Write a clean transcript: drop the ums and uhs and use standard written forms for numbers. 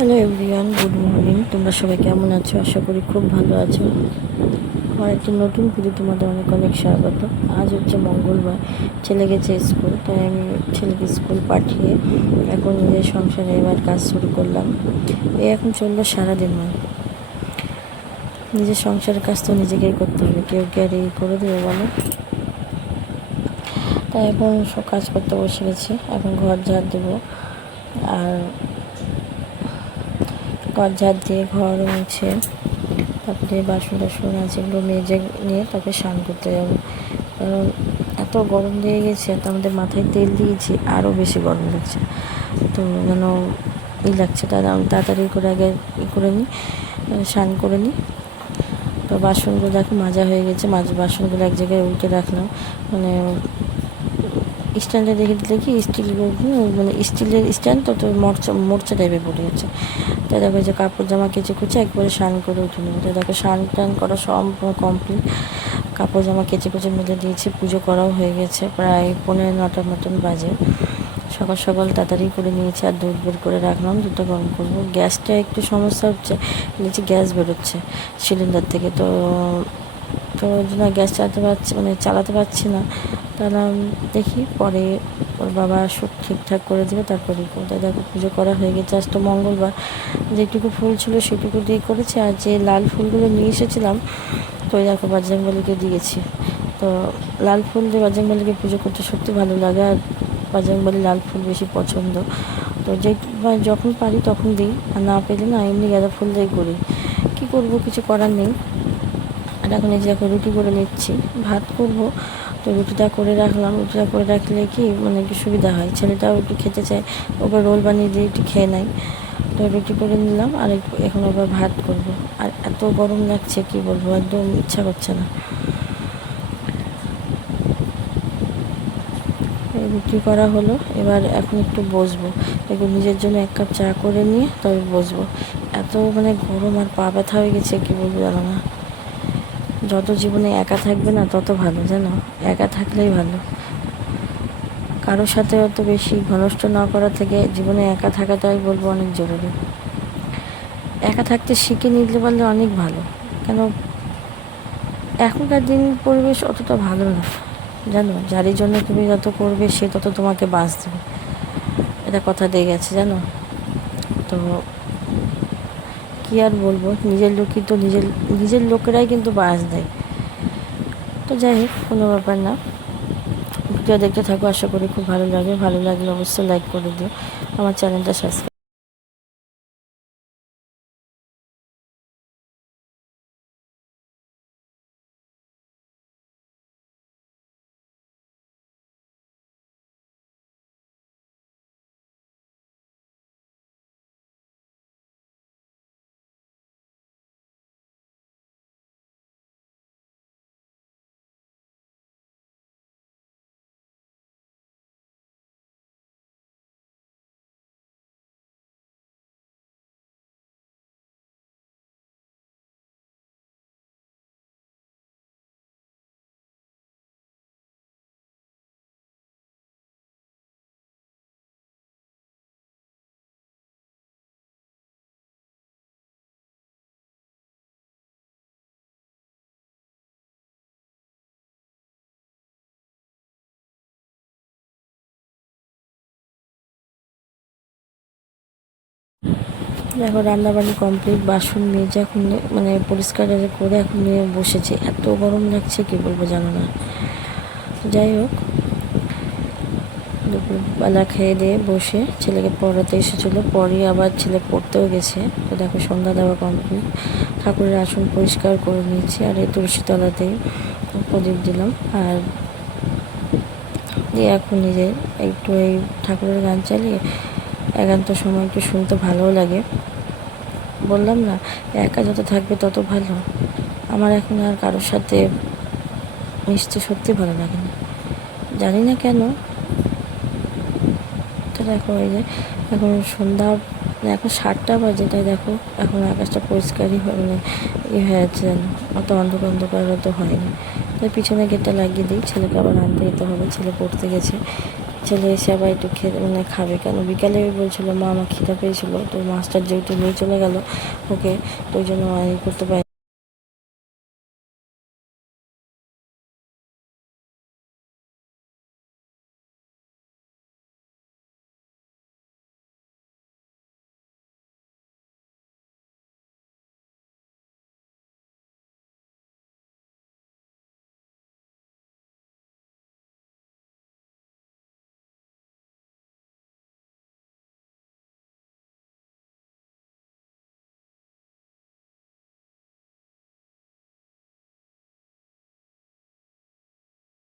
Hello everyone, good morning. তোমরা সবাই কেমন আছো? আশা করি খুব ভালো আছো। আমার একটি নতুন ভিডিও তোমাদের অনেক অনেক স্বাগত। আজ হচ্ছে মঙ্গলবার, ছেলে গেছে স্কুল, তাই আমি ছেলেকে স্কুল পাঠিয়ে এখন নিজের সংসারে এবার কাজ শুরু করলাম। এখন চললো সারাদিন নিজের সংসারের কাজ তো নিজেকেই করতে হবে, কেউ কে আর এই করে দেবে বলো? তাই এখন সব কাজ করতে বসে গেছি। এখন ঘর ঝাড় দেবো, আর ঘর ঝাড় দিয়ে ঘর মুছে তারপরে বাসন টাসন আছে এগুলো মেজে নিয়ে তারপরে স্নান করতে যাবো। কারণ এত গরম লেগে গেছে, তো আমাদের মাথায় তেল দিয়েছি, আরও বেশি গরম লাগছে। তো যেন লাগছে, তাহলে আমি তাড়াতাড়ি করে আগে করে নিই, স্নান করে নিই। তো বাসনগুলো দেখো মাজা হয়ে গেছে, বাসনগুলো এক জায়গায় উল্টে রাখলাম, মানে স্ট্যান্ডে রেখে দিলে কি স্টিলের স্ট্যান্ড তো মোর্চা টাইপের পড়ে যাচ্ছে। তাই দেখো যে কাপড় জামা কেচে কুচে একবারে স্নান করে উঠে নেবো। তাই দেখো স্নান টান করা সম্পূর্ণ কমপ্লিট, কাপড় জামা কেচে কুচে মেলে দিয়েছি, পুজো করাও হয়ে গেছে, প্রায় 9:30 মতন বাজে। সকাল সকাল তাড়াতাড়ি করে নিয়েছি আর দুধ বের করে রাখলাম, দুধটা গরম করবো। গ্যাসটা একটু সমস্যা হচ্ছে, নিচে গ্যাস বেরোচ্ছে সিলিন্ডার থেকে, তো ওই জন্য গ্যাস চালাতে পারছি না। তাহলে দেখি পরে ওর বাবা আসুক, ঠিকঠাক করে দেবে, তারপরে তাই দেখো পুজো করা হয়ে গেছে। আজ তো মঙ্গলবার, যেটুকু ফুল ছিল সেটুকু দিয়ে করেছি, আর যে লাল ফুলগুলো নিয়ে এসেছিলাম তো ওই দেখো বজরংবলীকে দিয়েছি। তো লাল ফুল দিয়ে বজরংবলীকে পুজো করতে সত্যি ভালো লাগে, আর বজরংবলী লাল ফুল বেশি পছন্দ। তো যখন পারি তখন দিই, আর না পেলে না এমনি গাঁদা ফুল দিয়ে করি। কী করবো, কিছু করার নেই। আর এখন এই যে এখন রুটি করে নিচ্ছি, ভাত করব। তো রুটিটা করে রাখলাম, রুটিটা করে রাখলে কি একটু সুবিধা হয়, ছেলেটাও একটু খেতে চায়, ওকে রোল বানিয়ে দিয়ে একটু খেয়ে নেয়। তো রুটি করে নিলাম, আর এখন আবার ভাত করব। আর এত গরম লাগছে কি বলবো, একদম ইচ্ছা করছে না। রুটি করা হলো, এবার এখন একটু বসবো, একটু নিজের জন্য 1 কাপ চা করে নিয়ে তবে বসবো। এত গরম আর পা ব্যথা হয়ে গেছে, কি বলবো জানো না। যত জীবনে একা থাকবে না তত ভালো, জানো, একা থাকলেই ভালো। কারোর সাথে অত বেশি ঘনষ্ঠ না করা থেকে জীবনে একা থাকাটাই বলবো অনেক জরুরি। একা থাকতে শিখে নিতে পারলে অনেক ভালো। কেন, এখনকার দিন পরিবেশ অতটা ভালো না, জানো, যারই জন্য তুমি যত করবে সে তত তোমাকে বাঁচ দেবে, এটা কথা দিয়ে গেছে, জানো। তো কী আর বলবো, নিজের লোকই তো নিজের লোকেরাই কিন্তু বাঁচ দেয়। তো যাই হোক, কোনো ব্যাপার না। ভিডিও দেখতে থাকো, আশা করি খুব ভালো লাগে। ভালো লাগলে অবশ্যই লাইক করে দিও, আমার চ্যানেলটা সাবস্ক্রাইব। দেখো রান্নাবান্না কমপ্লিট, বাসন মেজে এখন পরিষ্কার করে এখন নিয়ে বসেছি। এত গরম লাগছে কি বলবো জানো না। যাই হোক, দুপুরবেলা খেয়ে দিয়ে বসে ছেলেকে পড়াতে এসেছিলো, পরে আবার ছেলে পড়তেও গেছে। তো দেখো সন্ধ্যা দেওয়া কমপ্লিট, ঠাকুরের আসন পরিষ্কার করে নিয়েছি, আর এই তুলসী তলাতেই প্রদীপ দিলাম। আর দিয়ে এখন নিজে একটু এই ঠাকুরের গান চালিয়ে একান্ত সময় একটু শুনতে ভালোও লাগে। বললাম না, একা যত থাকবে তত ভালো। আমার এখন আর কারোর সাথে মিশতে সত্যি ভালো লাগে না, জানি না কেন। তো দেখো এই যে এখন সন্ধ্যা, এখন 7টা বাজে, তাই দেখো এখন আকাশটা পরিষ্কারই হয়ে যাচ্ছে, যেন অত অন্ধকার তো হয়নি। তাই পিছনে গেটটা লাগিয়ে দিই, ছেলেকে আবার আনতে যেতে হবে, ছেলে পড়তে গেছে। ছেলে এসে আবার একটু খেতে মানে খাবে, কেন বিকালে বলছিল মা আমার খিদা পেয়েছিল, তো মাস্টার যেহেতু নিয়ে চলে গেল ওকে, তো ওই জন্য করতে পারি।